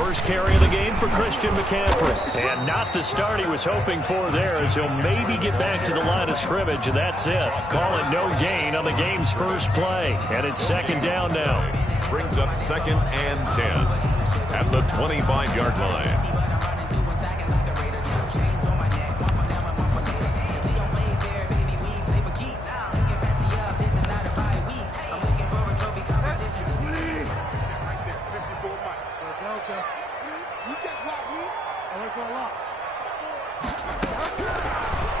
First carry of the game for Christian McCaffrey. And not the start he was hoping for there, as he'll maybe get back to the line of scrimmage, and that's it. Call it no gain on the game's first play. And it's second down now. Brings up 2nd and 10 at the 25-yard line.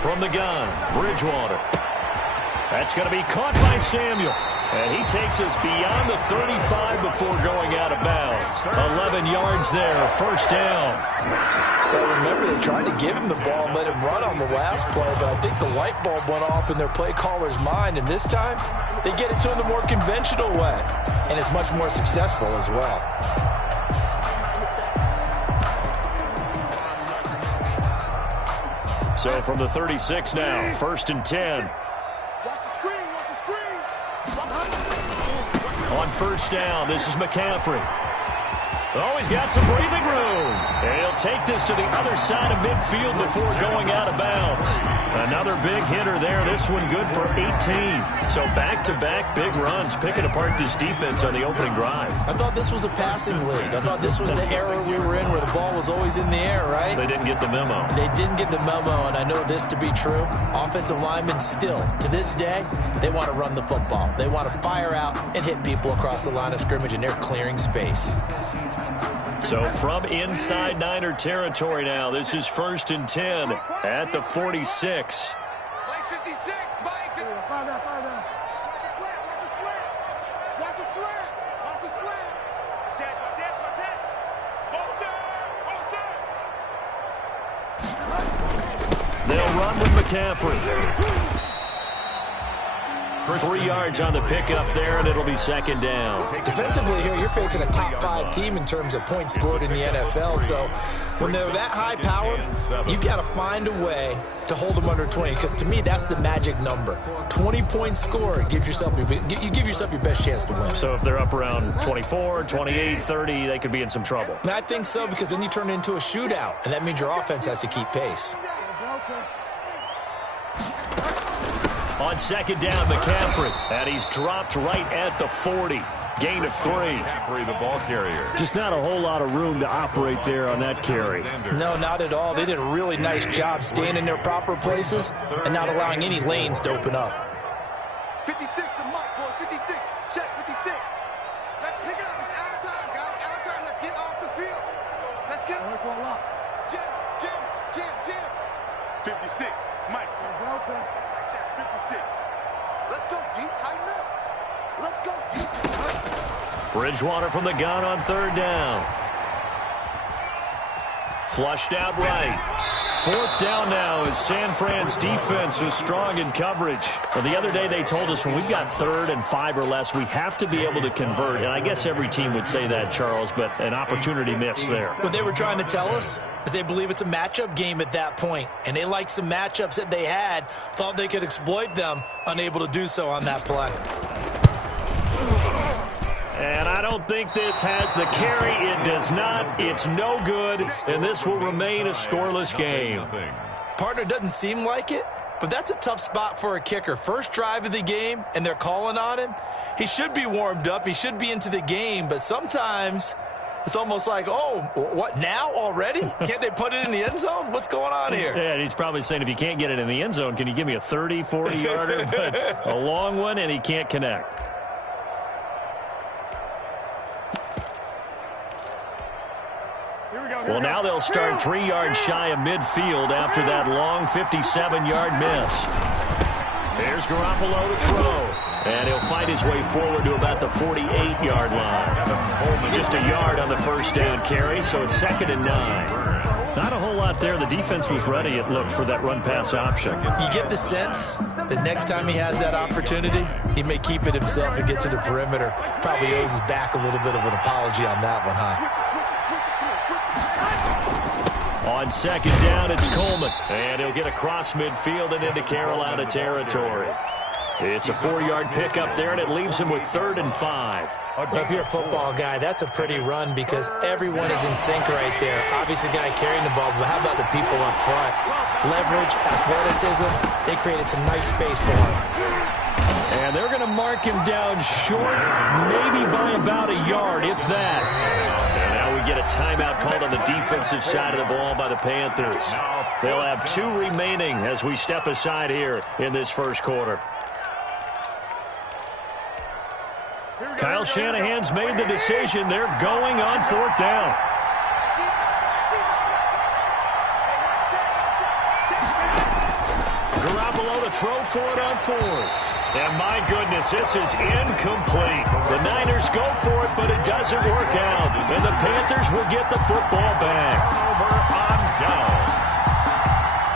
From the gun, Bridgewater. That's going to be caught by Samuel. And he takes us beyond the 35 before going out of bounds. 11 yards there, first down. Well, remember, they tried to give him the ball and let him run on the last play, but I think the light bulb went off in their play caller's mind, and this time they get it to him the more conventional way, and it's much more successful as well. So from the 36 now, 1st and 10. On first down, this is McCaffrey. Oh, he's got some breathing room. And he'll take this to the other side of midfield before going out of bounds. Another big hitter there. This one good for 18. So back-to-back big runs, picking apart this defense on the opening drive. I thought this was a passing league. I thought this was the era we were in where the ball was always in the air, right? They didn't get the memo. They didn't get the memo, and I know this to be true. Offensive linemen still, to this day, they want to run the football. They want to fire out and hit people across the line of scrimmage, and they're clearing space. So from inside Niner territory now, this is 1st and 10 at the 46. Play 56, Mike. Watch a slant. Watch a slant. Watch a slant. Watch it. They'll run with McCaffrey. 3 yards on the pickup there, and it'll be second down. Defensively here, you're facing a top 5 team in terms of points scored in the NFL. So when they're that high powered, you've got to find a way to hold them under 20. Because to me, that's the magic number. 20 points scored gives yourself you give yourself your best chance to win. So if they're up around 24, 28, 30, they could be in some trouble. And I think so, because then you turn it into a shootout, and that means your offense has to keep pace. On second down, McCaffrey, and he's dropped right at the 40. Gain of 3. McCaffrey, the ball carrier. Just not a whole lot of room to operate there on that carry. No, not at all. They did a really nice job staying in their proper places and not allowing any lanes to open up. 56 to Mike, boys. 56. Check 56. Let's pick it up. It's our time, guys. Our time. Let's get off the field. Let's get it. Jim. 56. Mike. 56. Let's go deep. Tighten up. Let's go deep. Bridgewater from the gun on third down. Flushed out right. 4th down now as San Fran's defense is strong in coverage. Well, the other day they told us when we've got 3rd and 5 or less, we have to be able to convert. And I guess every team would say that, Charles, but an opportunity missed there. What they were trying to tell us is they believe it's a matchup game at that point. And they liked some matchups that they had, thought they could exploit them, unable to do so on that play. And I don't think this has the carry. It does not. It's no good. And this will remain a scoreless game. Partner, doesn't seem like it, but that's a tough spot for a kicker. First drive of the game, and they're calling on him. He should be warmed up. He should be into the game. But sometimes it's almost like, oh, what, now already? Can't they put it in the end zone? What's going on here? Yeah, he's probably saying, if you can't get it in the end zone, can you give me a 30, 40-yarder? But a long one, and he can't connect. Well, now they'll start 3 yards shy of midfield after that long 57-yard miss. Here's Garoppolo to throw. And he'll fight his way forward to about the 48-yard line. Just a yard on the first down carry, so it's 2nd and 9. Not a whole lot there. The defense was ready, it looked, for that run-pass option. You get the sense that next time he has that opportunity, he may keep it himself and get to the perimeter. Probably owes his back a little bit of an apology on that one, huh? On second down, it's Coleman. And he'll get across midfield and into Carolina territory. It's a 4-yard pickup there, and it leaves him with 3rd and 5. Well, if you're a football guy, that's a pretty run because everyone is in sync right there. Obviously, the guy carrying the ball, but how about the people up front? Leverage, athleticism, they created some nice space for him. And they're going to mark him down short, maybe by about a yard, if that. And now we get a timeout called on the defensive side of the ball by the Panthers. They'll have 2 remaining as we step aside here in this first quarter. Kyle Shanahan's made the decision. They're going on 4th down. Garoppolo to throw for it on 4th. And my goodness, this is incomplete. The Niners go for it, but it doesn't work out. And the Panthers will get the football back. Over on downs.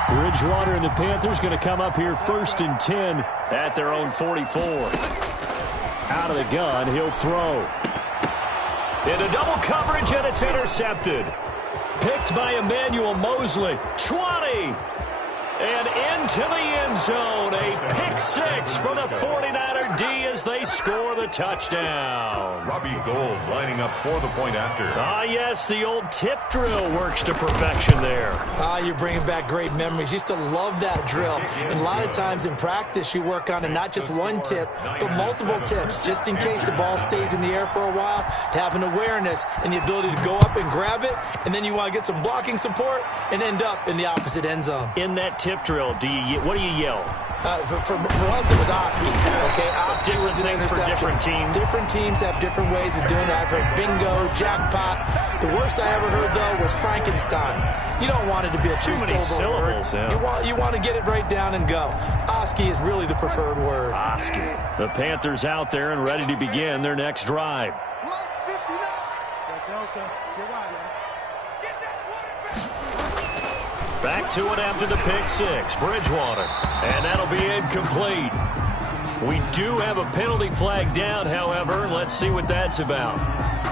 Bridgewater and the Panthers going to come up here 1st and 10 at their own 44. Out of the gun, he'll throw. Into double coverage, and it's intercepted. Picked by Emmanuel Mosley. 20. And into the end zone. A pick 6 for the 49er D as they score the touchdown. Robbie Gould lining up for the point after. Ah, yes, the old tip drill works to perfection there. Ah, you're bringing back great memories. Used to love that drill. And a lot of times in practice, you work on it, not just one tip, but multiple tips, just in case the ball stays in the air for a while, to have an awareness and the ability to go up and grab it, and then you want to get some blocking support and end up in the opposite end zone. In that tip drill, what do you yell? For us, it was Oski. Okay, Oski was an interception. For different teams. Different teams have different ways of doing it. I've heard bingo, jackpot. The worst I ever heard, though, was Frankenstein. You don't want it to be a 3-syllable word. Yeah. You want to get it right down and go. Oski is really the preferred word. Oski. The Panthers out there and ready to begin their next drive. Back to it after the pick 6. Bridgewater. And that'll be incomplete. We do have a penalty flag down, however. Let's see what that's about.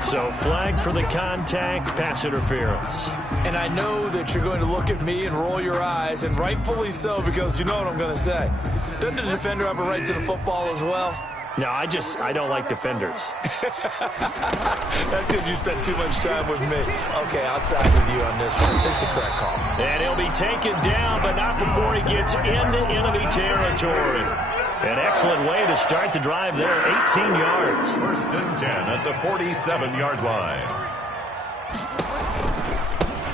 So flag for the contact, pass interference. And I know that you're going to look at me and roll your eyes, and rightfully so, because you know what I'm going to say. Doesn't the defender have a right to the football as well? No, I don't like defenders. That's because you spent too much time with me. Okay, I'll side with you on this one. It's the correct call. And he'll be taken down, but not before he gets into enemy territory. An excellent way to start the drive there, 18 yards. 1st and 10 at the 47-yard line.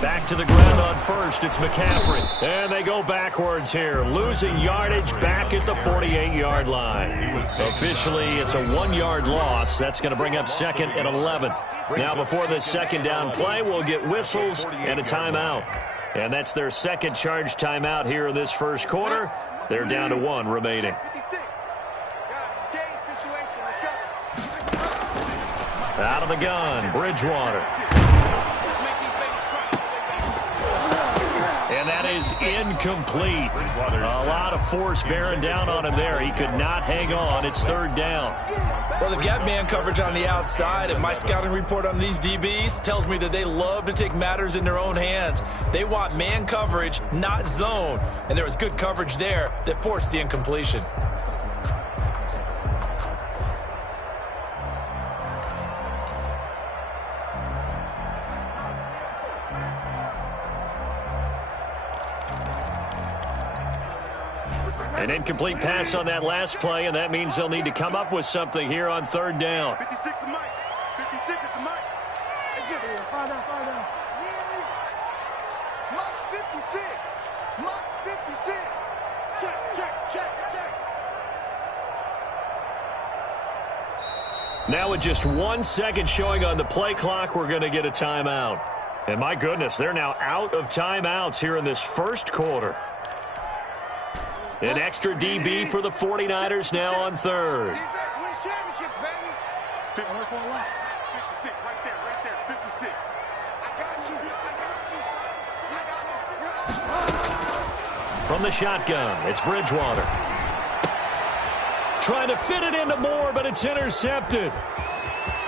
Back to the ground on 1st. It's McCaffrey. And they go backwards here, losing yardage back at the 48-yard line. Officially, it's a 1-yard loss. That's going to bring up 2nd and 11. Now, before this second down play, we'll get whistles and a timeout. And that's their second charge timeout here in this first quarter. They're down to 1 remaining. Out of the gun, Bridgewater. And that is incomplete. A lot of force bearing down on him there. He could not hang on. It's 3rd down. Well, they've got man coverage on the outside, and my scouting report on these DBs tells me that they love to take matters in their own hands. They want man coverage, not zone. And there was good coverage there that forced the incompletion. An incomplete pass on that last play, and that means they'll need to come up with something here on 3rd down. 56 the mic. 56 is the mic. It's just find out. Muck's 56. Muck's 56. Check. Now with just 1 second showing on the play clock, we're going to get a timeout. And my goodness, they're now out of timeouts here in this first quarter. An extra DB for the 49ers now on 3rd. Defense wins championships, baby. 56, right there. 56. I got you. From the shotgun, it's Bridgewater. Trying to fit it into Moore, but it's intercepted.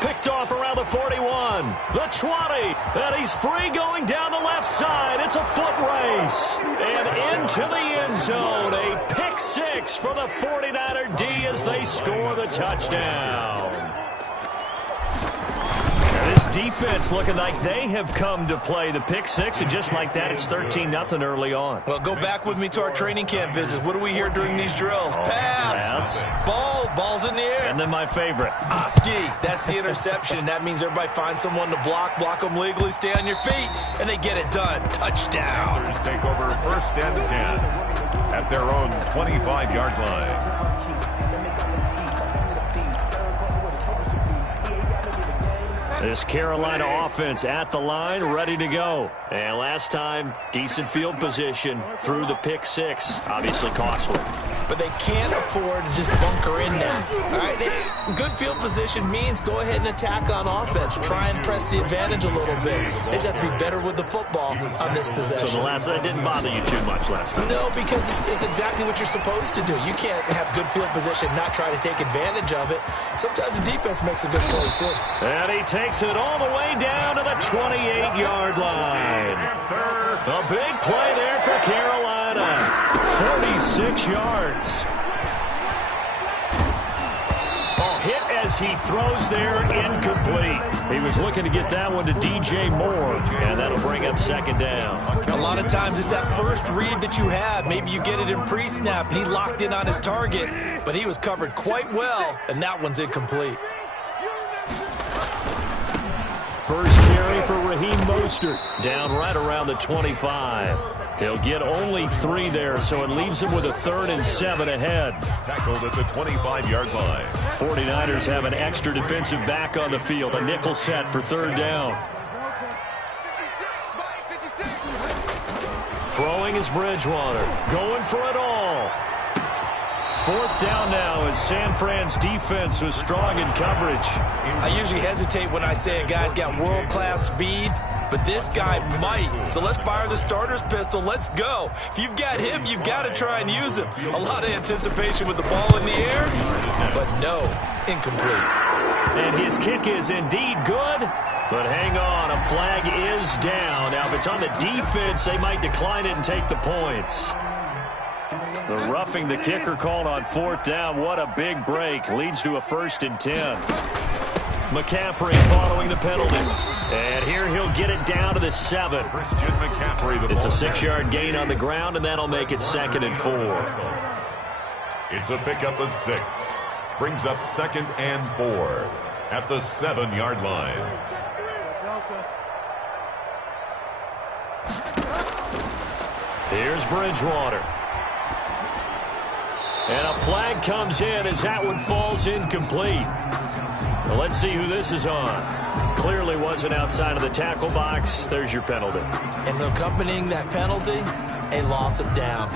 Picked off around the 41, the 20, and he's free going down the left side. It's a foot race. And into the end zone, a pick six for the 49er D as they score the touchdown. This defense looking like they have come to play the pick six, and just like that, it's 13-0 early on. Well, go back with me to our training camp visits. What do we hear during these drills? Pass. Ball's in the air. And then my favorite. Oski, that's the interception. That means everybody finds someone to block them legally, stay on your feet, and they get it done. Touchdown. Niners take over first and 10 at their own 25-yard line. This Carolina offense at the line, ready to go. And last time, decent field position through the pick six. Obviously costly. But they can't afford to just bunker in now. All right, good field position means go ahead and attack on offense. Try and press the advantage a little bit. They just have to be better with the football on this possession. So that didn't bother you too much last time? No, because it's exactly what you're supposed to do. You can't have good field position and not try to take advantage of it. Sometimes the defense makes a good play, too. And he takes it all the way down to the 28-yard line. A big play there for Carolina. 46 yards. Hit as he throws there, incomplete. He was looking to get that one to DJ Moore, and that'll bring up second down. A lot of times it's that first read that you have. Maybe you get it in pre-snap, and he locked in on his target, but he was covered quite well, and that one's incomplete. First carry for Raheem Mostert, down right around the 25. He'll get only 3 there, so it leaves him with a 3rd and 7 ahead. Tackled at the 25-yard line. 49ers have an extra defensive back on the field, a nickel set for 3rd down. Throwing is Bridgewater, going for it all. 4th down now as San Fran's defense was strong in coverage. I usually hesitate when I say a guy's got world-class speed, but this guy might. So let's fire the starter's pistol. Let's go. If you've got him, you've got to try and use him. A lot of anticipation with the ball in the air, but no, incomplete. And his kick is indeed good, but hang on, a flag is down. Now, if it's on the defense, they might decline it and take the points. The roughing the kicker called on 4th down. What a big break. Leads to a 1st and 10. McCaffrey following the penalty. And here he'll get it down to the 7. Christian McCaffrey. It's a 6-yard gain on the ground, and that'll make it 2nd and 4. It's a pickup of 6. Brings up 2nd and 4 at the 7-yard line. Here's Bridgewater. And a flag comes in as that one falls incomplete. Well, let's see who this is on. Clearly wasn't outside of the tackle box. There's your penalty. And accompanying that penalty, a loss of down.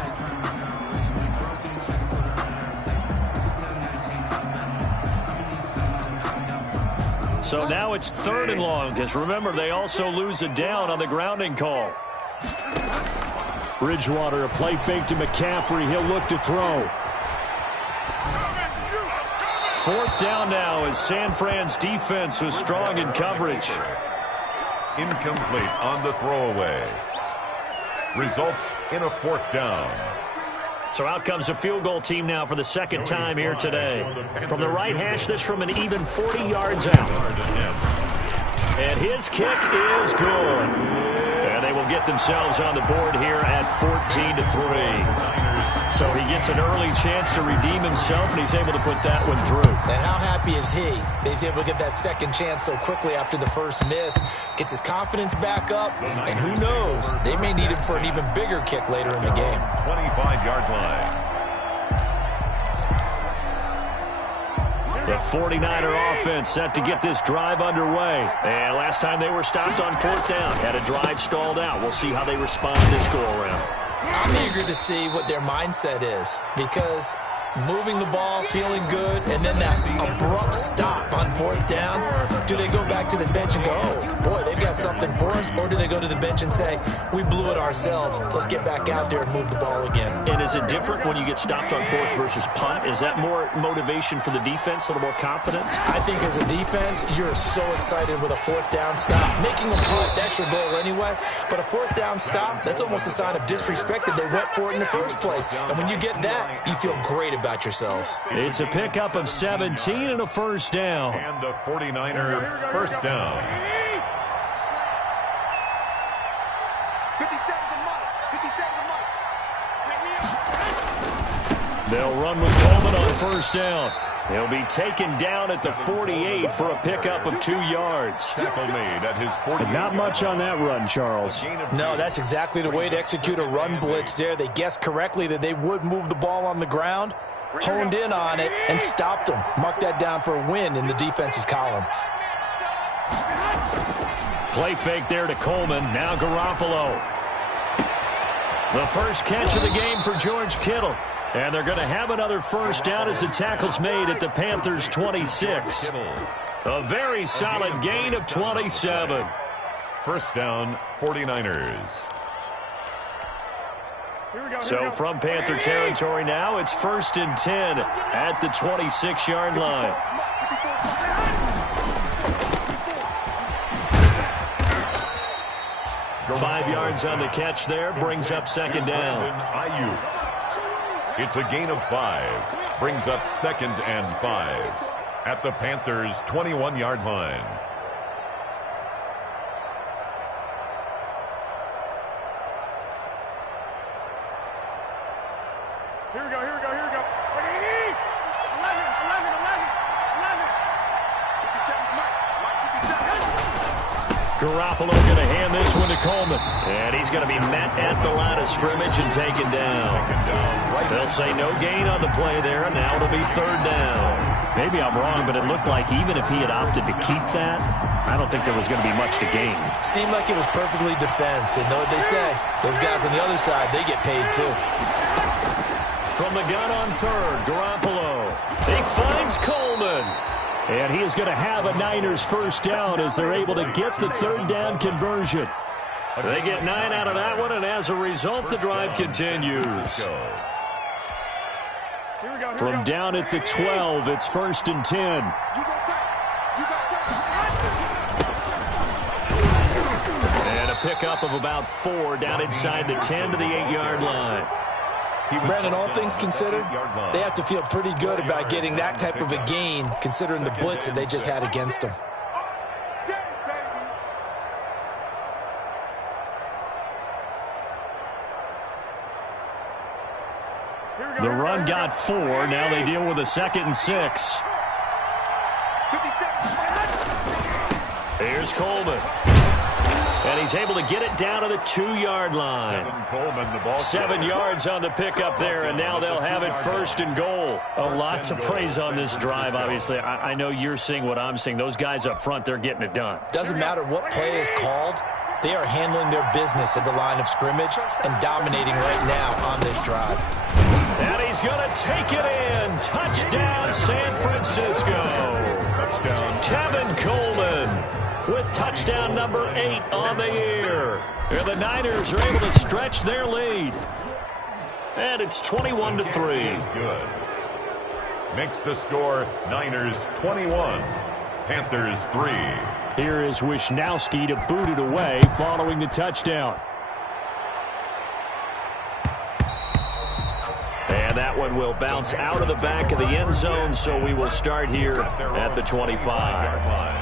So now it's 3rd and long, because remember, they also lose a down on the grounding call. Bridgewater, a play fake to McCaffrey. He'll look to throw. 4th down now as San Fran's defense was strong in coverage. Incomplete on the throwaway. Results in a 4th down. So out comes a field goal team now for the 2nd time here today. From the right hash, this from an even 40 yards out. And his kick is good. And they will get themselves on the board here at 14-3. So he gets an early chance to redeem himself, and he's able to put that one through. And how happy is he that he's able to get that second chance so quickly after the first miss? Gets his confidence back up, and who knows, they may need him for an even bigger kick later in the game. 25-yard line. The 49er offense set to get this drive underway. And last time they were stopped on 4th down, had a drive stalled out. We'll see how they respond this go-around. I'm eager to see what their mindset is, because moving the ball, feeling good, and then that abrupt stop on 4th down. Do they go back to the bench and go, oh, boy, they've got something for us? Or do they go to the bench and say, we blew it ourselves. Let's get back out there and move the ball again. And is it different when you get stopped on 4th versus punt? Is that more motivation for the defense, a little more confidence? I think as a defense, you're so excited with a 4th down stop. Making a punt, that's your goal anyway. But a 4th down stop, that's almost a sign of disrespect that they went for it in the first place. And when you get that, you feel great about yourselves. It's a pickup of 17 and a first down. And a 49er first down. 57 to Mike. 57 to Mike. They'll run with Coleman on first down. He'll be taken down at the 48 for a pickup of 2 yards. Tackle made at his 48. Not much on that run, Charles. No, that's exactly the way to execute a run blitz there. They guessed correctly that they would move the ball on the ground, honed in on it, and stopped them. Mark that down for a win in the defense's column. Play fake there to Coleman. Now Garoppolo. The first catch of the game for George Kittle. And they're going to have another first down as the tackle's made at the Panthers' 26. A very solid gain of 27. First down, 49ers. So from Panther territory now, it's 1st and 10 at the 26-yard line. Five yards on the catch there, brings up second down. It's a gain of 5. Brings up 2nd and 5 at the Panthers' 21-yard line. Here we go. 11. Garoppolo going to hand this one to Coleman. And he's going to be met at the line of scrimmage and taken down. They'll say no gain on the play there, and now it'll be 3rd down. Maybe I'm wrong, but it looked like even if he had opted to keep that, I don't think there was going to be much to gain. Seemed like it was perfectly defense. And know what they say? Those guys on the other side, they get paid too. From the gun on 3rd, Garoppolo. He finds Coleman. And he is going to have a Niners first down as they're able to get the 3rd down conversion. They get 9 out of that one, and as a result, the drive continues. From down at the 12, it's 1st and 10. And a pickup of about 4 down inside the 10 to the 8-yard line. Brandon, all things considered, they have to feel pretty good about getting that type of a gain considering the blitz that they just had against them. The run got 4. Now they deal with a 2nd and 6. Here's Coleman. And he's able to get it down to the 2-yard line. 7 yards on the pickup there, and now they'll have it 1st and goal. A lot to praise on this drive, obviously. I know you're seeing what I'm seeing. Those guys up front, they're getting it done. Doesn't matter what play is called. They are handling their business at the line of scrimmage and dominating right now on this drive. And he's going to take it in. Touchdown, San Francisco. Touchdown. Tevin Coleman with touchdown number 8 on the year. And the Niners are able to stretch their lead. And it's 21-3. Good. Makes the score Niners 21, Panthers 3. Here is Wishnowski to boot it away following the touchdown. And that one will bounce out of the back of the end zone, so we will start here at the 25.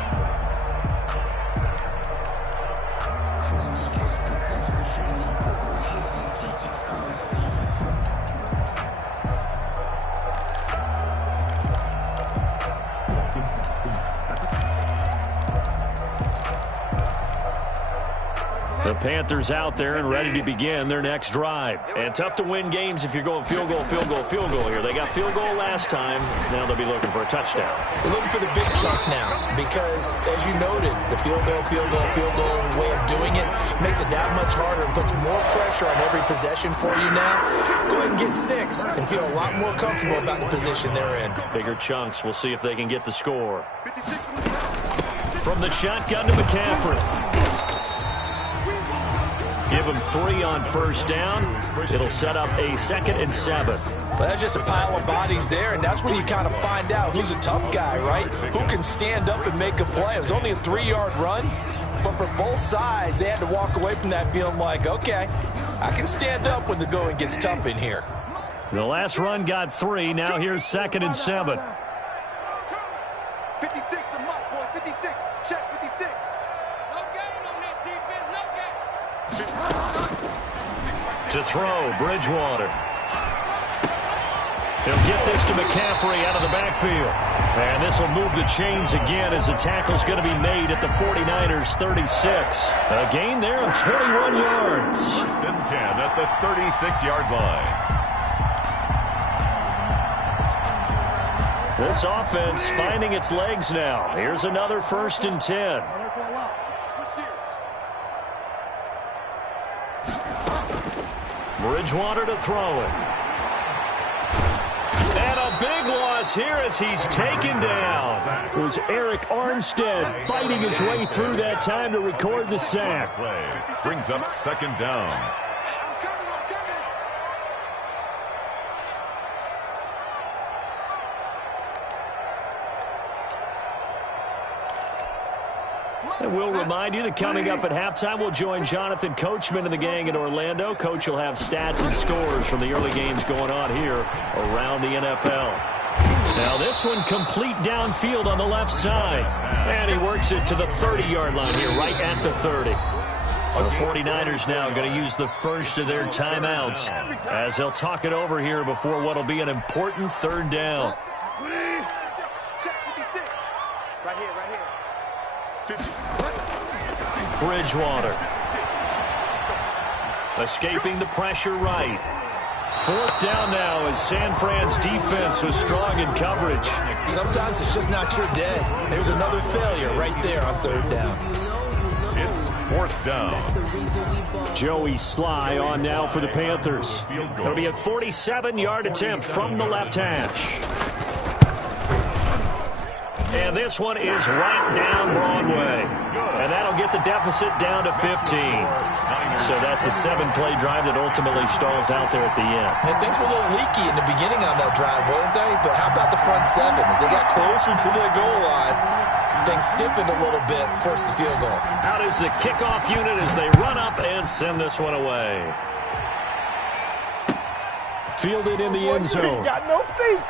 The Panthers out there and ready to begin their next drive. And tough to win games if you're going field goal, field goal, field goal here. They got field goal last time. Now they'll be looking for a touchdown. They're looking for the big chunk now because, as you noted, the field goal way of doing it makes it that much harder and puts more pressure on every possession for you now. Go ahead and get 6 and feel a lot more comfortable about the position they're in. Bigger chunks. We'll see if they can get the score. From the shotgun to McCaffrey. Give him 3 on first down. It'll set up a 2nd and 7. But that's just a pile of bodies there, and that's when you kind of find out who's a tough guy, right? Who can stand up and make a play. It was only a 3-yard run, but for both sides, they had to walk away from that feeling like, okay, I can stand up when the going gets tough in here. The last run got 3. Now here's 2nd and 7. 56, the mic, boys. 56. Check 56. No gain on this defense. No gain. To throw, Bridgewater. He'll get this to McCaffrey out of the backfield. And this will move the chains again as the tackle's going to be made at the 49ers' 36. A gain there of 21 yards. 1st and 10 at the 36-yard line. This offense finding its legs now. Here's another 1st and 10. Bridgewater to throw it. And a big loss here as he's taken down. It was Eric Armstead fighting his way through that time to record the sack. Play brings up 2nd down. And we'll remind you that coming up at halftime, we'll join Jonathan Coachman and the gang in Orlando. Coach will have stats and scores from the early games going on here around the NFL. Now this one complete downfield on the left side. And he works it to the 30-yard line here, right at the 30. The 49ers now going to use the first of their timeouts as they'll talk it over here before what will be an important 3rd down. Bridgewater. Escaping the pressure right. 4th down now as San Fran's defense was strong in coverage. Sometimes it's just not your day. There's another failure right there on 3rd down. It's 4th down. Joey Sly on now for the Panthers. It'll be a 47-yard attempt from the left hash. And this one is right down Broadway. And that'll get the deficit down to 15. So that's a 7-play drive that ultimately stalls out there at the end. And things were a little leaky in the beginning on that drive, weren't they? But how about the front 7? As they got closer to the goal line, things stiffened a little bit, forced the field goal. Out is the kickoff unit as they run up and send this one away. Fielded in the end zone. Got no feet.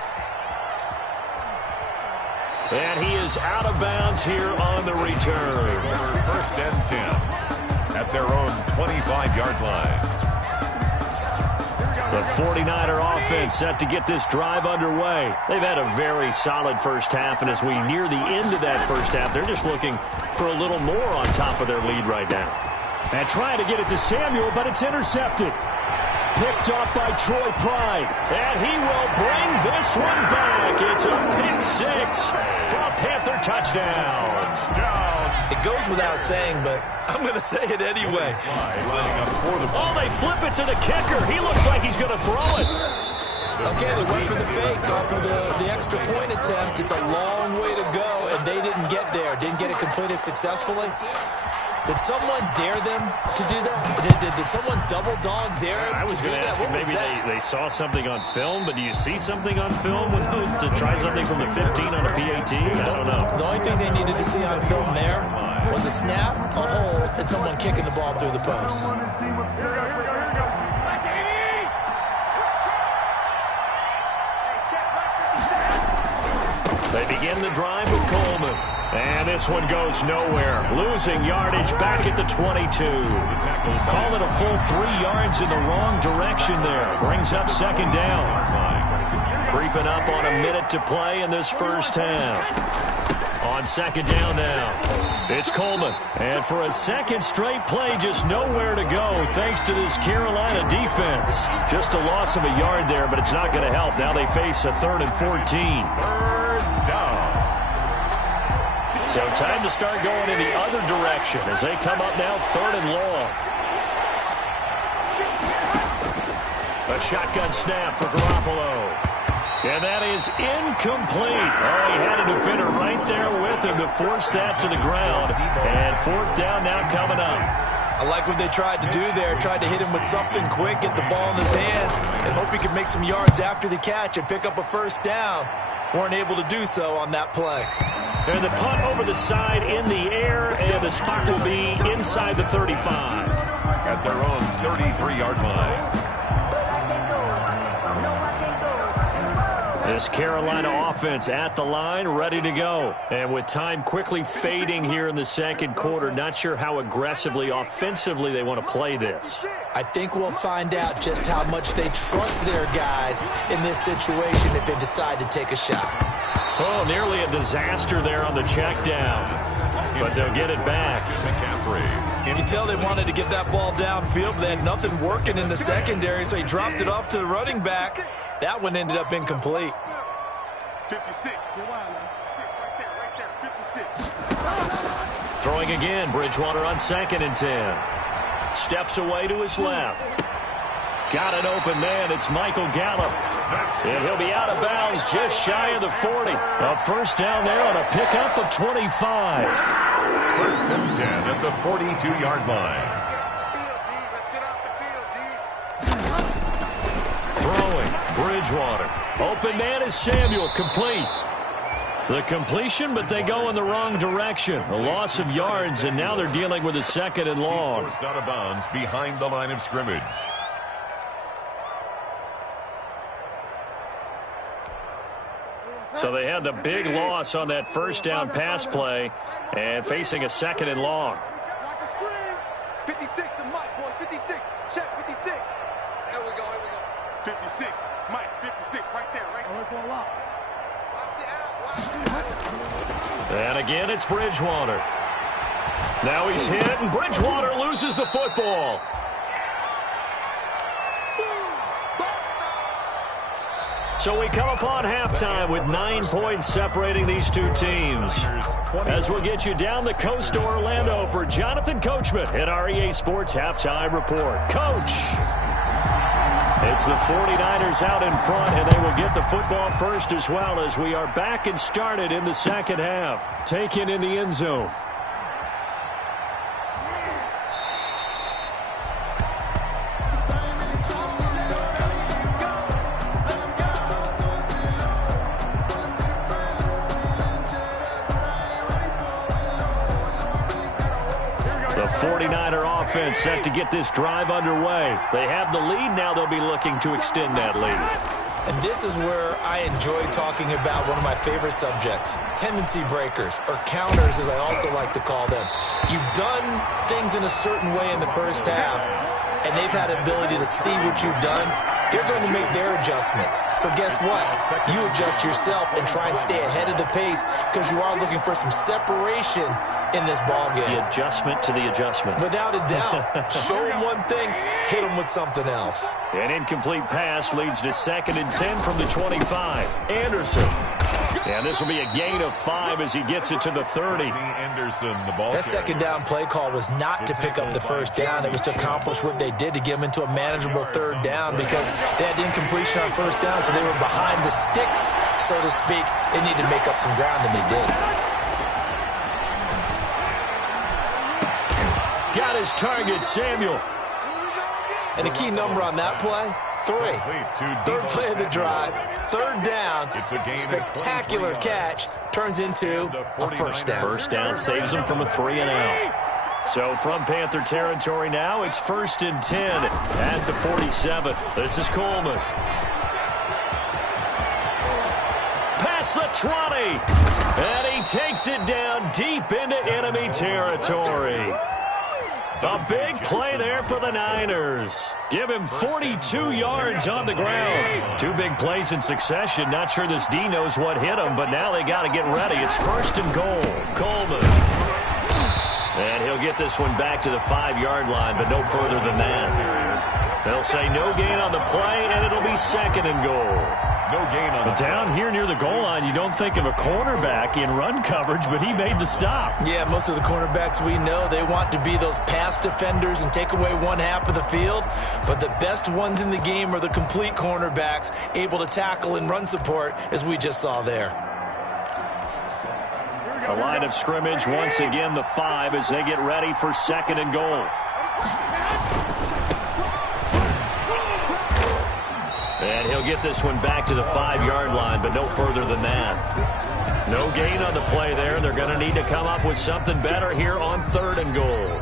And he is out of bounds here on the return. 1st and 10 at their own 25-yard line. The 49er offense set to get this drive underway. They've had a very solid first half, and as we near the end of that first half, they're just looking for a little more on top of their lead right now. And trying to get it to Samuel, but it's intercepted. Picked off by Troy Pride. And he will bring this one back. It's a pick 6 for a Panther touchdown. It goes without saying, but I'm going to say it anyway. Oh, they flip it to the kicker. He looks like he's going to throw it. Okay, they went for the fake off of the extra point attempt. It's a long way to go, and they didn't get there. Didn't get it completed successfully. Did someone dare them to do that? Did someone double dog dare them to do that? What was maybe that? they saw something on film, but do you see something on film with those to try something from the 15 on a PAT? I don't know. The only thing they needed to see on film there was a snap, a hold, and someone kicking the ball through the post. They begin the drive with Coleman. And this one goes nowhere. Losing yardage back at the 22. Call it a full 3 yards in the wrong direction there. Brings up 2nd down. Creeping up on a minute to play in this first half. On 2nd down now. It's Coleman. And for a second straight play, just nowhere to go thanks to this Carolina defense. Just a loss of a yard there, but it's not going to help. Now they face a 3rd and 14. Third down. So time to start going in the other direction as they come up now 3rd and long. A shotgun snap for Garoppolo. And that is incomplete. Oh, he had a defender right there with him to force that to the ground. And 4th down now coming up. I like what they tried to do there. Tried to hit him with something quick, get the ball in his hands, and hope he could make some yards after the catch and pick up a 1st down. Weren't able to do so on that play. And the punt over the side in the air, and the spot will be inside the 35. At their own 33-yard line. This Carolina offense at the line, ready to go. And with time quickly fading here in the second quarter, not sure how aggressively, offensively they want to play this. I think we'll find out just how much they trust their guys in this situation if they decide to take a shot. Oh, nearly a disaster there on the check down. But they'll get it back. McCaffrey. You can tell they wanted to get that ball downfield, but they had nothing working in the secondary, so he dropped it off to the running back. That one ended up incomplete. 56. Go wild, man. 6 right there. 56. Throwing again, Bridgewater on 2nd and 10. Steps away to his left. Got an open man. It's Michael Gallup. And he'll be out of bounds just shy of the 40. A 1st down there on a pickup of 25. 1st and 10 at the 42-yard line. Let's get off the field, D. Throwing, Bridgewater. Open man is Samuel, complete. The completion, but they go in the wrong direction. A loss of yards, and now they're dealing with a 2nd and long. He's forced out of bounds behind the line of scrimmage. So they had the big loss on that 1st down pass play and facing a 2nd and long. Watch the screen. 56, the Mike, boys. 56. Check, 56. Here we go. 56. Mike, 56. Right there. Watch the out. Watch the And again, it's Bridgewater. Now he's hit, and Bridgewater loses the football. So we come upon halftime with 9 points separating these two teams. As we'll get you down the coast to Orlando for Jonathan Coachman at our EA Sports Halftime Report. Coach! It's the 49ers out in front, and they will get the football first as well as we are back and started in the second half. Taken in the end zone. The 49er offense set to get this drive underway. They have the lead. Now they'll be looking to extend that lead. And this is where I enjoy talking about one of my favorite subjects, tendency breakers, or counters as I also like to call them. You've done things in a certain way in the first half, and they've had the ability to see what you've done. They're going to make their adjustments. So guess what? You adjust yourself and try and stay ahead of the pace because you are looking for some separation in this ball game. The adjustment to the adjustment. Without a doubt. Show them one thing, hit them with something else. An incomplete pass leads to 2nd and 10 from the 25. Anderson. And this will be a gain of 5 as he gets it to the 30. Anderson, the ball That second down play call was not to pick up the first down. It was to accomplish what they did to get them into a manageable 3rd down because they had incompletion on 1st down, so they were behind the sticks, so to speak. They needed to make up some ground, and they did. Got his target, Samuel. And a key number on that play, 3. 3rd play of the drive, 3rd down, spectacular catch, turns into a 1st down. 1st down saves them from a 3 and out. So from Panther territory now, it's 1st and 10 at the 47. This is Coleman. Past the 20. And he takes it down deep into enemy territory. A big play there for the Niners. Give him 42 yards on the ground. 2 big plays in succession. Not sure this D knows what hit him, but now they got to get ready. It's 1st and goal. Coleman. get this one back to the 5-yard line, but no further than that. They'll say no gain on the play, and it'll be 2nd and goal. No gain on the down play. here near the goal line, you don't think of a cornerback in run coverage, but he made the stop. Yeah, most of the cornerbacks we know, they want to be those pass defenders and take away one half of the field. But the best ones in the game are the complete cornerbacks, able to tackle and run support, as we just saw there. The line of scrimmage, once again, the 5 as they get ready for 2nd and goal. And he'll get this one back to the 5-yard line, but no further than that. No gain on the play there. They're going to need to come up with something better here on 3rd and goal.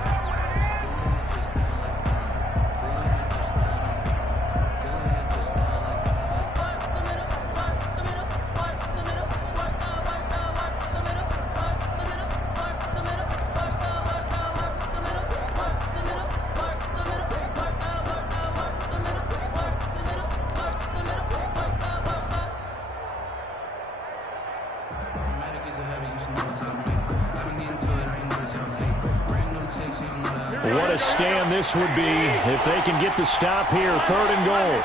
What a stand this would be if they can get the stop here. 3rd and goal.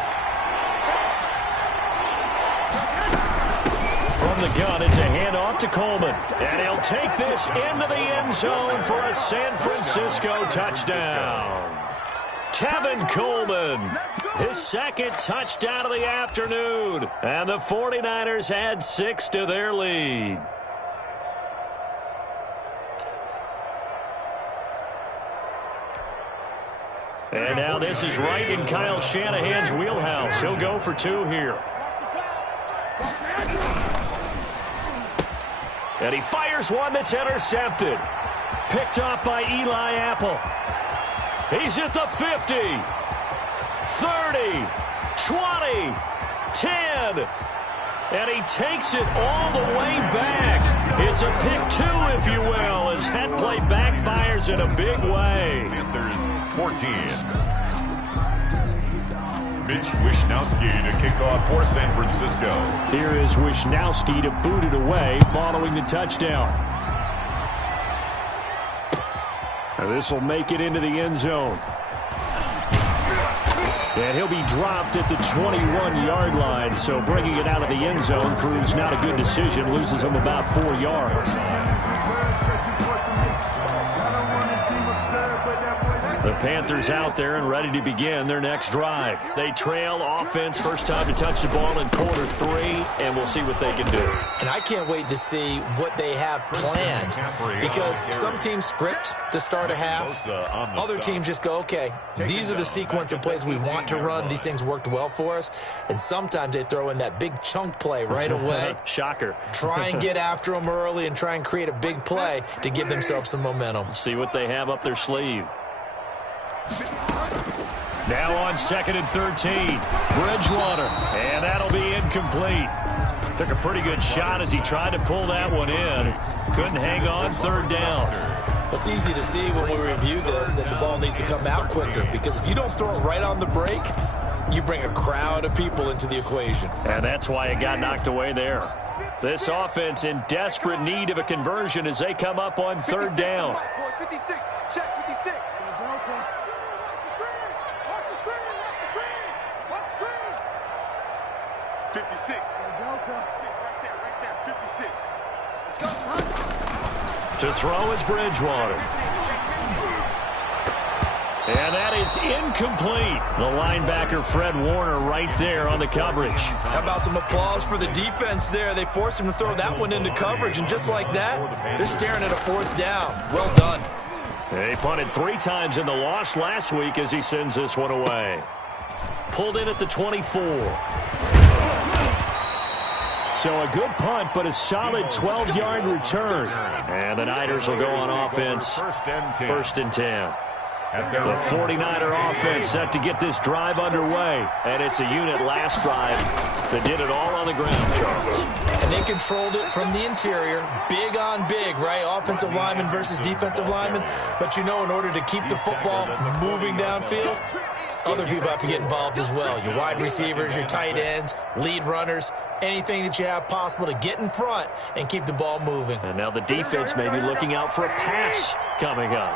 From the gun, it's a handoff to Coleman. And he'll take this into the end zone for a San Francisco touchdown. Tevin Coleman, his 2nd touchdown of the afternoon. And the 49ers add 6 to their lead. And now this is right in Kyle Shanahan's wheelhouse. He'll go for 2 here. And he fires one that's intercepted. Picked off by Eli Apple. He's at the 50, 30, 20, 10. And he takes it all the way back. It's a pick 2, if you will, as that play backfires in a big way. Panthers 14. Mitch Wishnowsky to kick off for San Francisco. Here is Wishnowsky to boot it away following the touchdown. Now this will make it into the end zone. And he'll be dropped at the 21-yard line, so bringing it out of the end zone proves not a good decision. Loses him about 4 yards. The Panthers out there and ready to begin their next drive. They trail offense, first time to touch the ball in quarter 3, and we'll see what they can do. And I can't wait to see what they have planned, because some teams script to start a half. Other teams just go, okay, these are the sequence of plays we want to run. These things worked well for us. And sometimes they throw in that big chunk play right away. Shocker. Try and get after them early and try and create a big play to give themselves some momentum. See what they have up their sleeve. Now on 2nd and 13, Bridgewater, and that'll be incomplete. Took a pretty good shot as he tried to pull that one in. Couldn't hang on, 3rd down. It's easy to see when we review this that the ball needs to come out quicker, because if you don't throw it right on the break, you bring a crowd of people into the equation. And that's why it got knocked away there. This offense in desperate need of a conversion as they come up on 3rd down. 56, check 56. 56. Right there, 56. Let's go. To throw is Bridgewater. And that is incomplete. The linebacker, Fred Warner, right there on the coverage. How about some applause for the defense there? They forced him to throw that one into coverage, and just like that, they're staring at a 4th down. Well done. They punted 3 times in the loss last week as he sends this one away. Pulled in at the 24. So a good punt, but a solid 12-yard return. And the Niners will go on offense. 1st and 10. The 49er offense set to get this drive underway. And it's a unit last drive that did it all on the ground, Charles. And they controlled it from the interior. Big on big, right? Offensive lineman versus defensive lineman. But you know, in order to keep the football moving downfield, other people have to get involved as well. Your wide receivers, your tight ends, lead runners, anything that you have possible to get in front and keep the ball moving. And now the defense may be looking out for a pass coming up.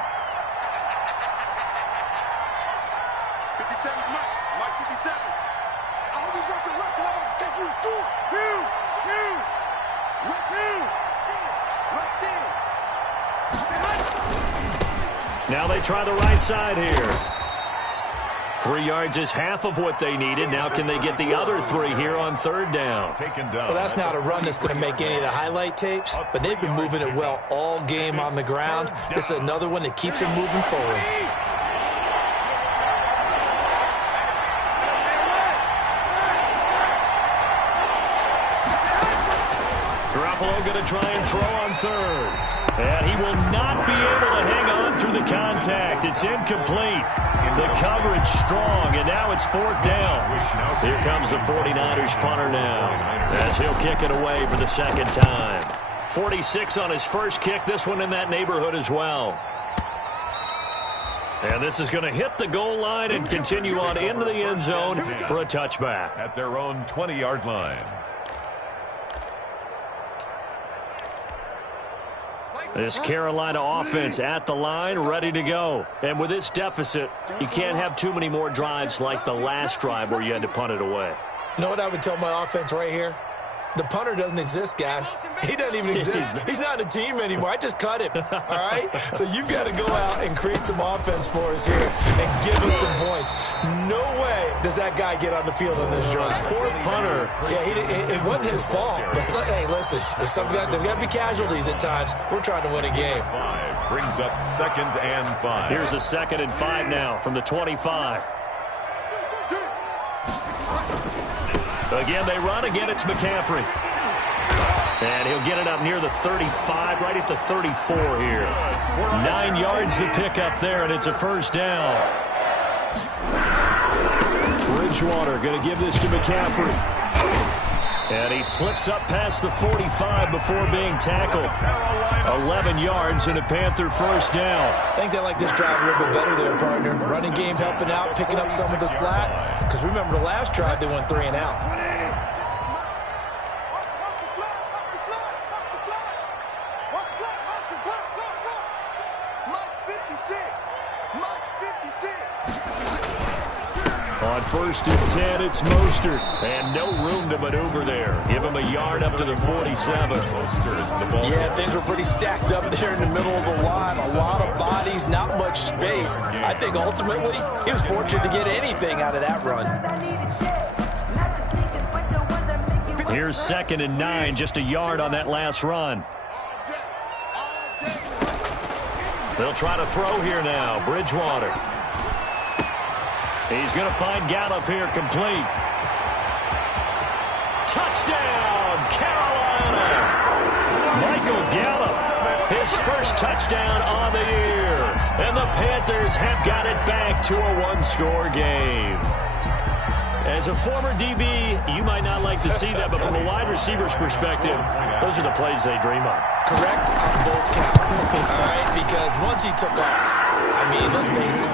Now they try the right side here. 3 yards is half of what they needed. Now can they get the other 3 here on third down? Well, that's not a run that's going to make any of the highlight tapes, but they've been moving it well all game on the ground. This is another one that keeps them moving forward. Garoppolo going to try and throw on third. And he will not be able to hang on through the contact. It's incomplete. The coverage strong, and now it's fourth down. Here comes the 49ers punter now, as he'll kick it away for the second time. 46 on his first kick, this one in that neighborhood as well. And this is going to hit the goal line and continue on into the end zone for a touchback. At their own 20-yard line. This Carolina offense at the line, ready to go. And with this deficit, you can't have too many more drives like the last drive where you had to punt it away. You know what I would tell my offense right here? The punter doesn't exist, guys. He doesn't even exist. He's not a team anymore. I just cut him, all right? So you've got to go out and create some offense for us here and give us some points. No way does that guy get on the field on this drive. Poor punter. Yeah, it wasn't his fault. But hey, listen, there's got to be casualties at times. We're trying to win a game. 5 brings up 2nd and 5. Here's a 2nd and 5 now from the 25. Again, they run. Again, it's McCaffrey. And he'll get it up near the 35, right at the 34 here. 9 yards to pick up there, and it's a first down. Bridgewater going to give this to McCaffrey. And he slips up past the 45 before being tackled. 11 yards and a Panther first down. I think they like this drive a little bit better there, partner. Running game helping out, picking up some of the slack. Because remember the last drive, they went 3 and out. On 1st and 10, it's Mostert. And no room to maneuver there. Give him a yard up to the 47. Yeah, things were pretty stacked up there in the middle of the line. A lot of bodies, not much space. I think ultimately he was fortunate to get anything out of that run. Here's 2nd and 9, just a yard on that last run. They'll try to throw here now. Bridgewater. He's going to find Gallup here complete. Touchdown, Carolina! Michael Gallup, his first touchdown on the year. And the Panthers have got it back to a one-score game. As a former DB, you might not like to see that, but from a wide receiver's perspective, those are the plays they dream of. Correct on both counts, all right? Because once he took off, I mean, let's face it,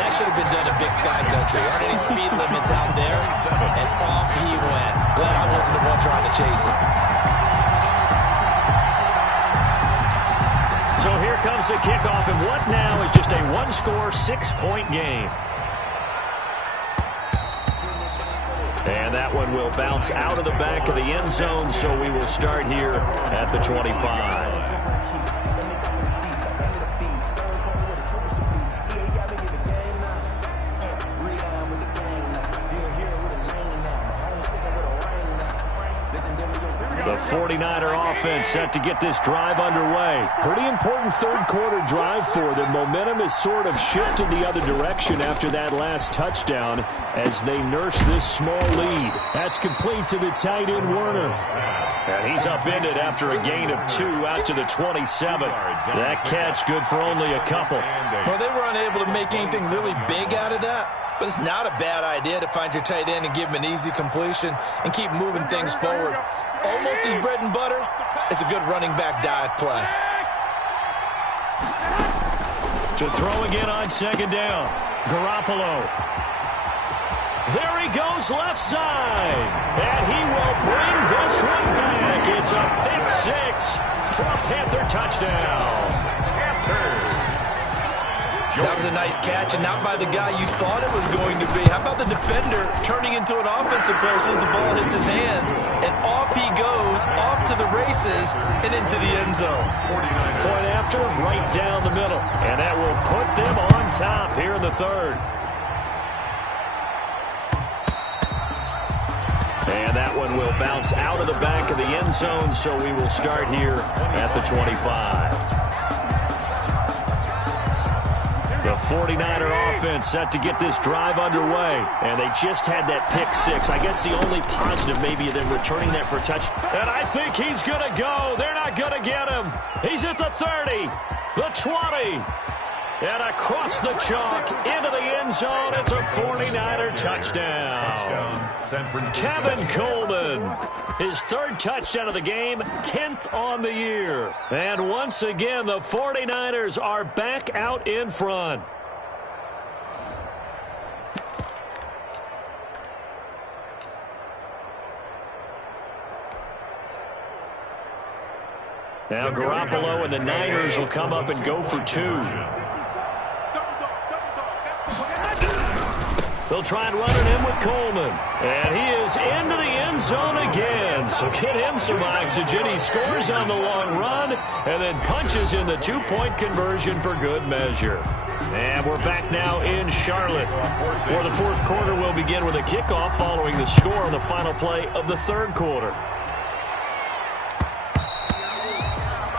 that should have been done in Big Sky Country. Aren't any speed limits out there? And off he went. Glad I wasn't the one trying to chase it. So here comes the kickoff, and what now is just a one-score, 6-point game. And that one will bounce out of the back of the end zone, so we will start here at the 25. The 49er offense set to get this drive underway. Pretty important third-quarter drive for them. Momentum has sort of shifted the other direction after that last touchdown as they nurse this small lead. That's complete to the tight end, Werner. And he's upended after a gain of 2 out to the 27. That catch good for only a couple. Well, they were unable to make anything really big out of that. But it's not a bad idea to find your tight end and give him an easy completion and keep moving things forward. Almost his bread and butter is a good running back dive play. To throw again on 2nd down. Garoppolo. There he goes left side. And he will bring this one back. It's a pick 6 for a Panther touchdown. That was a nice catch, and not by the guy you thought it was going to be. How about the defender turning into an offensive player as soon as the ball hits his hands? And off he goes, off to the races, and into the end zone. Point after, right down the middle. And that will put top here in the third. And that one will bounce out of the back of the end zone, so we will start here at the 25. The 49er offense set to get this drive underway. And they just had that pick six. I guess the only positive maybe of them returning that for a touch. And I think he's going to go. They're not going to get him. He's at the 30, the 20, and across the chalk into the end zone. It's a 49er touchdown. San Francisco. Tevin Coleman, his third touchdown of the game, 10th on the year. And once again, the 49ers are back out in front. Now Garoppolo and the Niners will come up and go for two. They'll try and run it in with Coleman. And he is into the end zone again. So get him some oxygen. He scores on the long run and then punches in the two-point conversion for good measure. And we're back now in Charlotte, where the fourth quarter will begin with a kickoff following the score on the final play of the third quarter.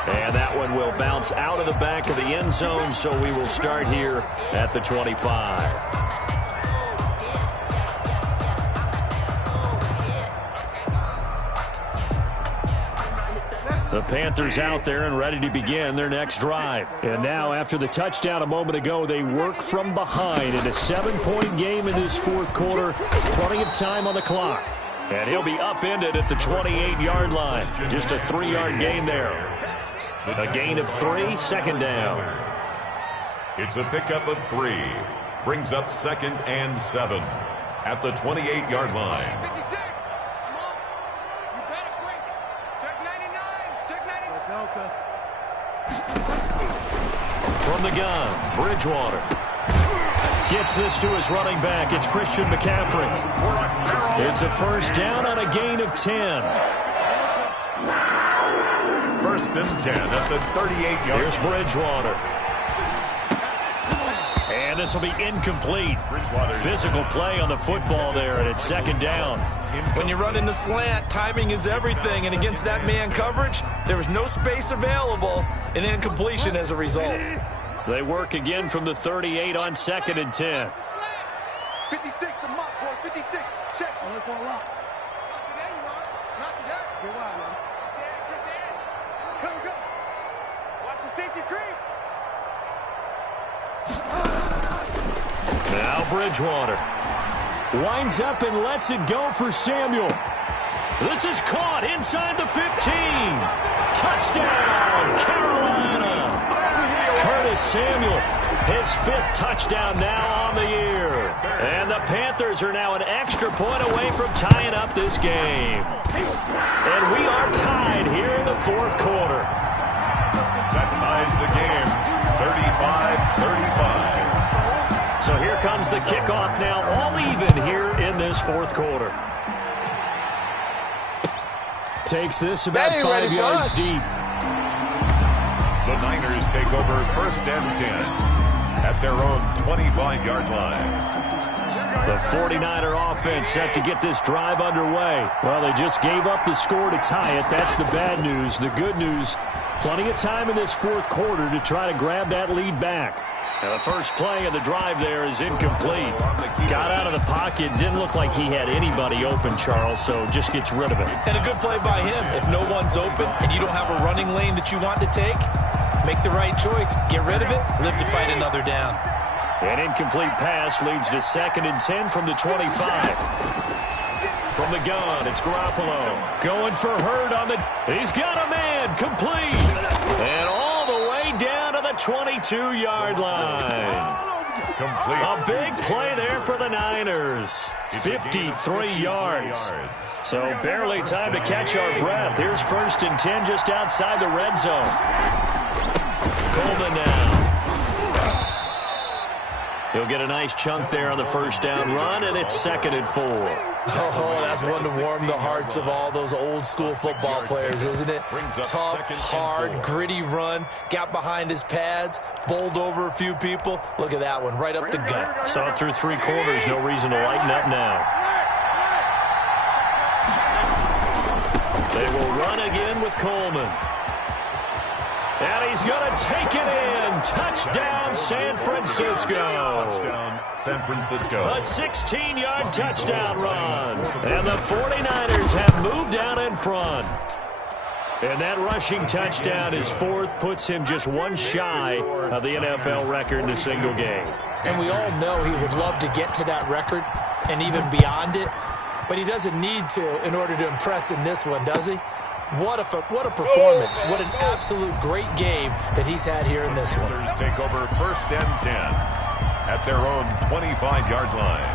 And that one will bounce out of the back of the end zone, so we will start here at the 25. The Panthers out there and ready to begin their next drive. And now, after the touchdown a moment ago, they work from behind in a 7-point game in this fourth quarter. Plenty of time on the clock. And he'll be upended at the 28-yard line. Just a 3-yard gain there. A gain of 3, second down. It's a pickup of 3. Brings up 2nd and 7 at the 28-yard line. 56. Come on. You better bring it. Check 99. Check 99. Delta. From the gun, Bridgewater. Gets this to his running back. It's Christian McCaffrey. It's a first down on a gain of 10. 1st and 10 at the 38-yard. Here's Bridgewater. And this will be incomplete. Physical play on the football there, and it's second down. When you run in the slant, timing is everything. And against that man coverage, there was no space available, and incompletion as a result. They work again from the 38 on 2nd and 10. 56, the mock boy. 56. Check. Not today, you know. Not today. Get wild, man. Get the edge. Go. Watch the safety creep. Now Bridgewater winds up and lets it go for Samuel. This is caught inside the 15. Touchdown, Carolina. Curtis Samuel, his 5th touchdown now on the year. And the Panthers are now an extra point away from tying up this game. And we are tied here in the fourth quarter. That ties the game, 35-35. So here comes the kickoff now, all even here in this fourth quarter. Takes this about 5 yards deep. The Niners take over 1st and 10 at their own 25-yard line. The 49er offense set to get this drive underway. Well, they just gave up the score to tie it. That's the bad news. The good news, plenty of time in this fourth quarter to try to grab that lead back. And the first play of the drive there is incomplete. Got out of the pocket. Didn't look like he had anybody open, Charles, so just gets rid of it. And a good play by him. If no one's open and you don't have a running lane that you want to take, make the right choice. Get rid of it. Live to fight another down. An incomplete pass leads to 2nd and 10 from the 25. From the gun, it's Garoppolo. Going for Hurd on the... He's got a man. Complete. And all the way down to the 22-yard line. Complete. A big play there for the Niners. 53 yards. So barely time to catch our breath. Here's 1st and 10 just outside the red zone. Coleman now. He'll get a nice chunk there on the first down run, and it's 2nd and 4. Oh, that's one to warm the hearts of all those old school football players, isn't it? Tough, hard, gritty run, got behind his pads, bowled over a few people. Look at that one, right up the gut. Saw it through 3 quarters, no reason to lighten up now. They will run again with Coleman. And he's going to take it in. Touchdown, San Francisco. Touchdown, San Francisco. A 16-yard touchdown run. And the 49ers have moved down in front. And that rushing touchdown, his 4th, puts him just one shy of the NFL record in a single game. And we all know he would love to get to that record and even beyond it. But he doesn't need to in order to impress in this one, does he? What a performance. What an absolute great game that he's had here in this one. Take over 1st and 10 at their own 25-yard line.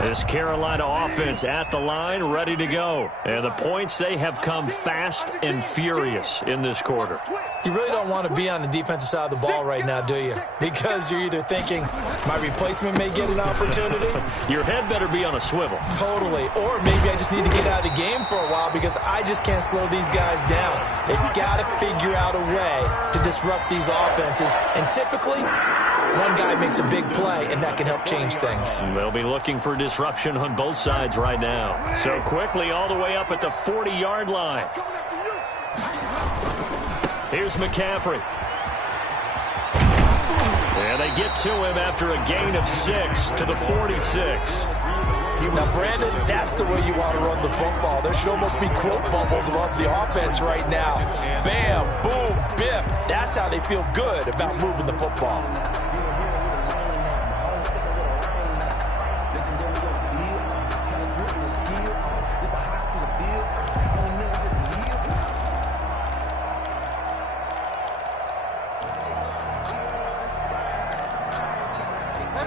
This Carolina offense at the line, ready to go. And the points, they have come fast and furious in this quarter. You really don't want to be on the defensive side of the ball right now, do you? Because you're either thinking, my replacement may get an opportunity. Your head better be on a swivel. Totally. Or maybe I just need to get out of the game for a while because I just can't slow these guys down. They've got to figure out a way to disrupt these offenses. And typically, one guy makes a big play, and that can help change things. They'll be looking for disruption on both sides right now. So quickly all the way up at the 40-yard line. Here's McCaffrey. And they get to him after a gain of 6 to the 46. Now, Brandon, that's the way you want to run the football. There should almost be quote bubbles above the offense right now. Bam, boom, biff. That's how they feel good about moving the football.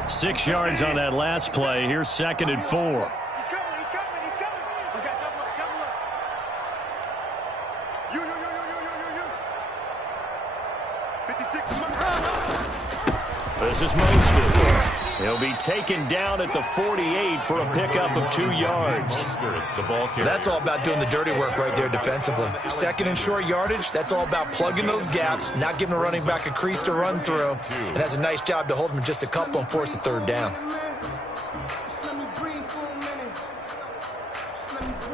Six yards on that last play. Here's 2nd and 4. He's coming. Okay, double up. You. 56. This is Mostert. He'll be taken down at the 48 for a pickup of 2 yards. That's all about doing the dirty work right there defensively. 2nd and short yardage, that's all about plugging those gaps, not giving a running back a crease to run through, and has a nice job to hold him just a couple and force a 3rd down.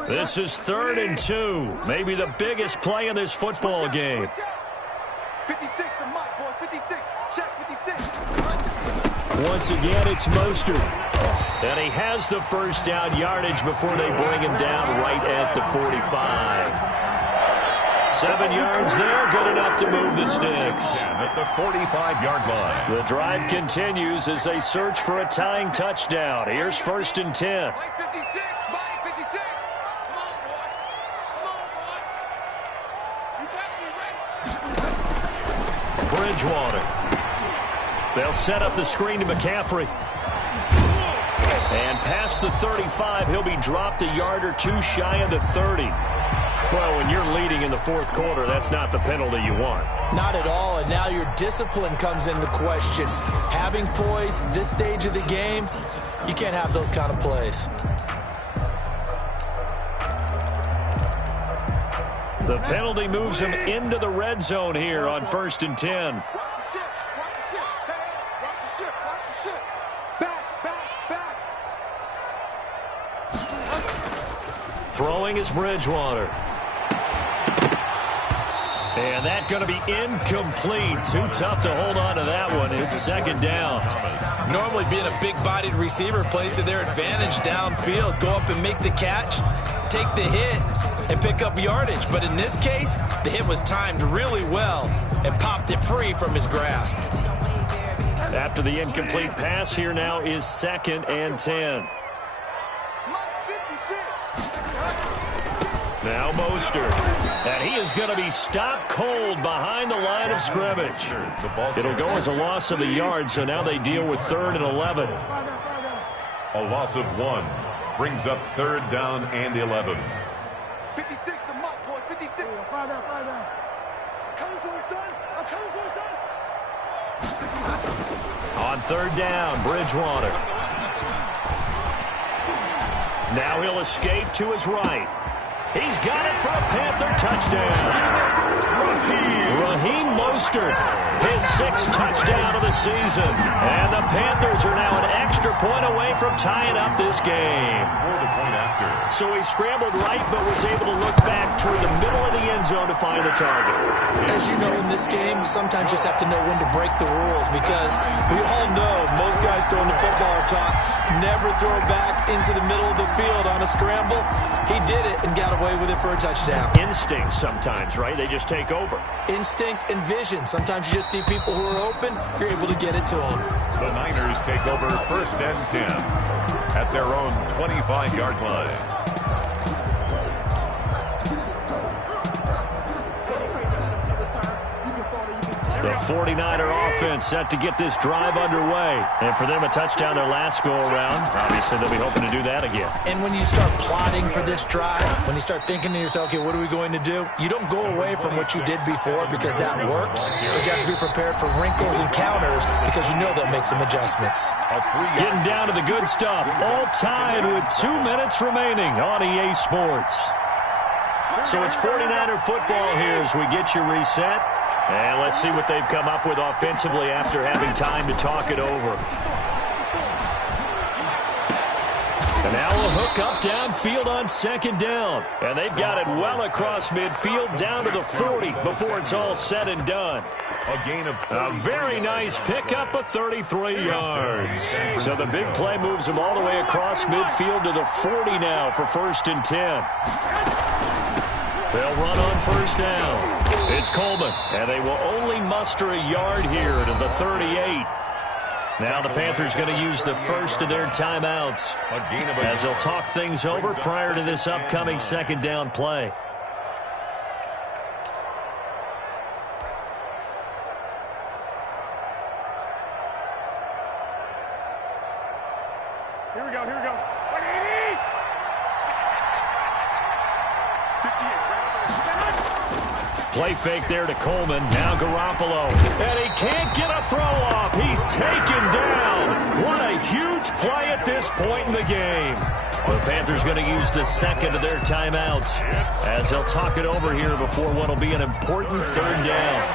This is 3rd and 2. Maybe the biggest play in this football game. 56, the mic, boys. 56. Check 56. Once again, it's Mostert. And he has the 1st down yardage before they bring him down right at the 45. 7 yards there, good enough to move the sticks. At the 45-yard line. The drive continues as they search for a tying touchdown. Here's 1st and 10. Mike 56, Mike 56. Come on, boy. You better be ready. Bridgewater. They'll set up the screen to McCaffrey. And past the 35, he'll be dropped a yard or 2 shy of the 30. Well, when you're leading in the 4th quarter, that's not the penalty you want. Not at all, and now your discipline comes into question. Having poise this stage of the game, you can't have those kind of plays. The penalty moves him into the red zone here on 1st and 10. Watch the ship. Back. Throwing is Bridgewater. And that's going to be incomplete. Too tough to hold on to that one. It's 2nd down. Normally being a big-bodied receiver plays to their advantage downfield. Go up and make the catch, take the hit, and pick up yardage. But in this case, the hit was timed really well and popped it free from his grasp. After the incomplete pass, here now is 2nd and 10. Now Mostert. And he is going to be stopped cold behind the line of scrimmage. It'll go as a loss of a yard, so now they deal with 3rd and 11. A loss of 1 brings up 3rd down and 11. 56, the mic, boys. 56. coming for you, son. I'm coming for you, son. On third down, Bridgewater. Now he'll escape to his right. He's got it for a Panther touchdown. Raheem Mostert, his 6th touchdown of the season. And the Panthers are now an extra point away from tying up this game. For the point after. So he scrambled right, but was able to look back toward the middle of the end zone to find the target. As you know, in this game, you sometimes just have to know when to break the rules because we all know most guys throwing the football are taught never throw back into the middle of the field on a scramble. He did it and got away with it for a touchdown. Instinct sometimes, right? They just take over. Instinct and vision. Sometimes you just see people who are open, you're able to get it to them. The Niners take over 1st and 10 at their own 25-yard line. The 49er offense set to get this drive underway. And for them, a touchdown their last go-around. Obviously, they'll be hoping to do that again. And when you start plotting for this drive, when you start thinking to yourself, okay, what are we going to do? You don't go away from what you did before because that worked. But you have to be prepared for wrinkles and counters because you know they'll make some adjustments. Getting down to the good stuff. All tied with 2 minutes remaining on EA Sports. So it's 49er football here as we get you reset. And let's see what they've come up with offensively after having time to talk it over. And now a hook up downfield on 2nd down. And they've got it well across midfield down to the 40 before it's all said and done. A gain of A very nice pickup of 33 yards. So the big play moves them all the way across midfield to the 40 now for 1st and 10. They'll run on 1st down. It's Coleman, and they will only muster a yard here to the 38. Now the Panthers going to use the first of their timeouts as they'll talk things over prior to this upcoming 2nd down play. Here we go, here we go. Play fake there to Coleman. Now Garoppolo. And he can't get a throw off. He's taken down. What a huge play at this point in the game. The Panthers going to use the 2nd of their timeouts as they'll talk it over here before what will be an important 3rd down.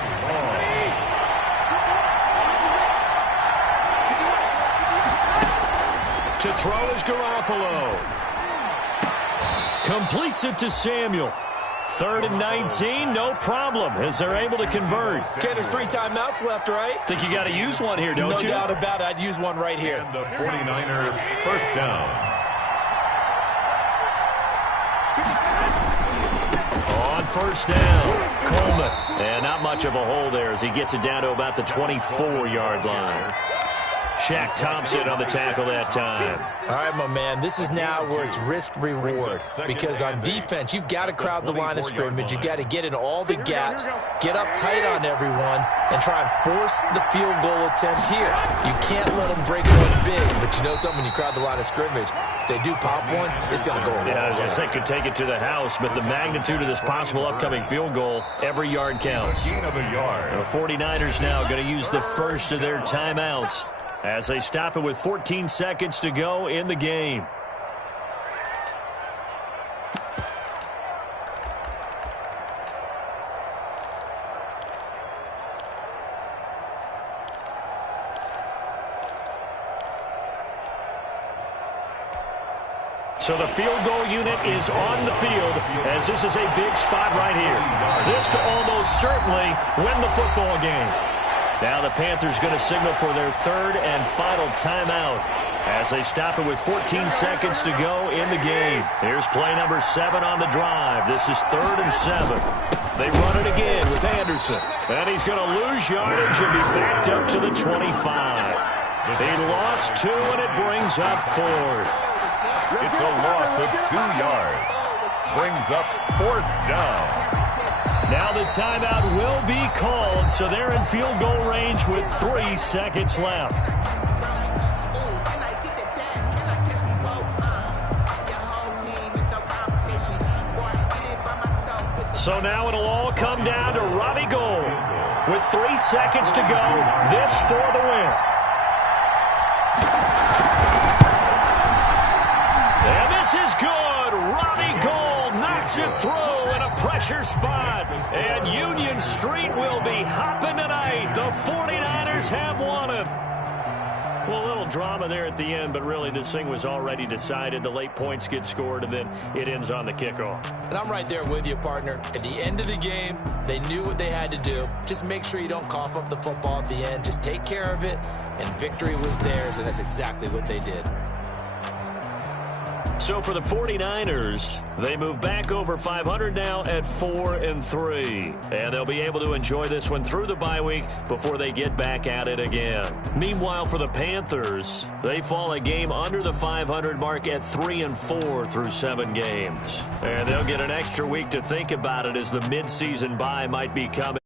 To throw is Garoppolo. Completes it to Samuel. 3rd and 19, no problem, as they're able to convert. Okay, there's 3 timeouts left, right? Think you got to use one here, don't you? No doubt about it. I'd use one right here. And the 49er 1st down. On 1st down, Coleman. And not much of a hole there as he gets it down to about the 24-yard line. Shaq Thompson on the tackle that time. All right, my man, this is now where it's risk-reward because on defense, you've got to crowd the line of scrimmage. You've got to get in all the gaps, get up tight on everyone, and try and force the field goal attempt here. You can't let them break one big, but you know something, when you crowd the line of scrimmage, if they do pop one, it's going to go away. Yeah, I was going to say could take it to the house, but the magnitude of this possible upcoming field goal, every yard counts. Gain of a yard. The 49ers now going to use the first of their timeouts as they stop it with 14 seconds to go in the game. So the field goal unit is on the field as this is a big spot right here. This to almost certainly win the football game. Now the Panthers going to signal for their 3rd and final timeout as they stop it with 14 seconds to go in the game. Here's play number 7 on the drive. This is 3rd and 7. They run it again with Anderson. And he's going to lose yardage and be backed up to the 25. He lost 2, and it brings up 4th. It's a loss of 2 yards. Brings up 4th down. Now the timeout will be called, so they're in field goal range with 3 seconds left. So now it'll all come down to Robbie Gould. With 3 seconds to go, this for the win. And this is good. Robbie Gould knocks it through in a pressure spot. And Union Street will be hopping tonight. The 49ers have won it. Well, a little drama there at the end, but really this thing was already decided. The late points get scored, and then it ends on the kickoff. And I'm right there with you, partner. At the end of the game, they knew what they had to do. Just make sure you don't cough up the football at the end. Just take care of it, and victory was theirs, and that's exactly what they did. So for the 49ers, they move back over 500 now at 4-3. And they'll be able to enjoy this one through the bye week before they get back at it again. Meanwhile, for the Panthers, they fall a game under the 500 mark at 3-4 through 7 games. And they'll get an extra week to think about it as the midseason bye might be coming.